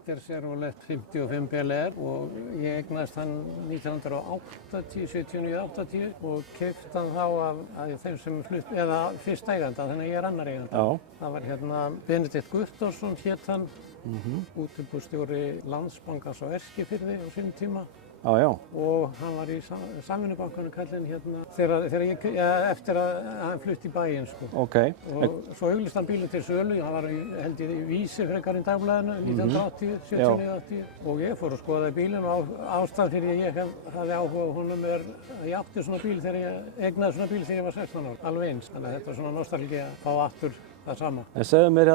Þetta Chevrolet 55 Bel Air og ég eignaðist hann 1980, 79-80 og keypti hann þá af þeim sem flutt, eða fyrst eiganda, þannig að ég annar eigandi. Já. Það var Benedikt Guttormsson hét hann, útibússtjóri Landsbankans á Eskifirði á sínum tíma. Já. Og hann var í Samvinnubankanum kallinn eftir að hann flutti í bæinn sko. Ok. Og svo auglýsti hann bílinn til sölu, hann var held ég í Vísi frekar í Dagblaðinu 1980, 79-80 og ég fór að skoða bílinn og ástæðan fyrir að ég hafði áhuga á honum að ég átti svona bíl eignaði svona bíl þegar ég var 16 ára, alveg eins. Þannig að þetta er svona nostalgía að fá aftur það sama. En segðu mér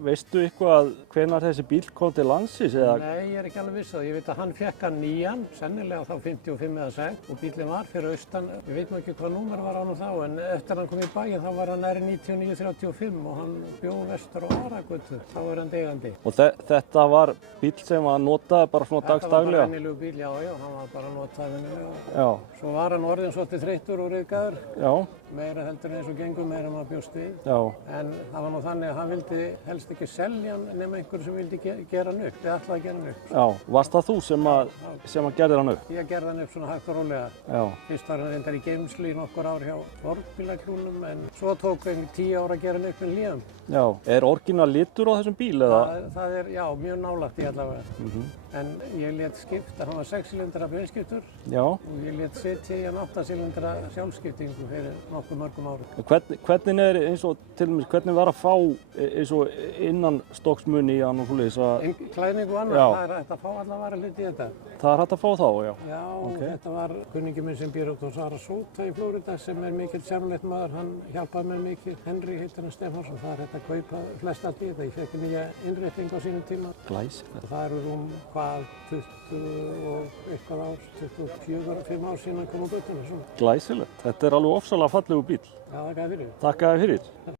veistu eitthvað hvenær þessi bíl kom til landsins eða? Nei, ég er ekki alveg viss að ég veit að hann fékk hann nýjan, sennilega þá 55 eða 6 og bílinn var fyrir austan, ég veit nú ekki hvað númer var á hann þá en eftir hann kom í bæinn þá var hann nærri 9935 og hann bjó vestur á Aragötu, þá er hann eigandi. Og þetta var bíl sem var notaði bara svona dagsdaglega? Þetta var bara venjulegur bíl, já, hann var bara notaði venjulega. Já. Svo var hann orðinn svolítið þreyttur og ryðgaður. Já. Meira heldur eins og gengur, meira maður bjóst við. Já. En það var nú þannig að hann vildi helst ekki selja hann nema einhver sem vildi gera hann upp, eða ætlaði að gera hann upp. Já, varst það þú sem gerðir hann upp? Ég gerði hann upp svona hægt og rólega. Já. Fyrst var hann reyndar í geymslu í nokkur ár hjá Ford-bílaklúnum en svo tók 10 ára að gera hann upp með hlýjum. Já, er orginal litur á þessum bíl eða? Það er, já, mjög nálægt í allavega. En ég lét skipta, hann var 6-cylindra beinskiptur. Já. Og ég lét setja í hann 8-cylindra sjálfskiptingu fyrir nokkuð mörgum árum. Hvernig er eins og til dæmis, hvernig var að fá eins og innan stokksmuni í hann og svoleiðis að? Klæðningu og annað, það er hægt að fá allavega hluti í þetta. Það er hægt að fá þá, já? Já, þetta var kunningi minn sem býr út á Sarasota í Flórida sem er mikill Chevrolet maður, hann hjálpaði mér mikið. Henry heitir hann Stefánsson, það er hægt að kaupa flest allt í þetta. Ég fekk nýja innrétting á sínum tíma. Glæsilegt. Það eru 20 og eitthvað ár, 24-5 ár síðan hann kom á göttuna. Glæsilegt. Þetta er alveg ofsalega fallegu bíl. Já, þakka þér fyrir. Þakka þér fyrir.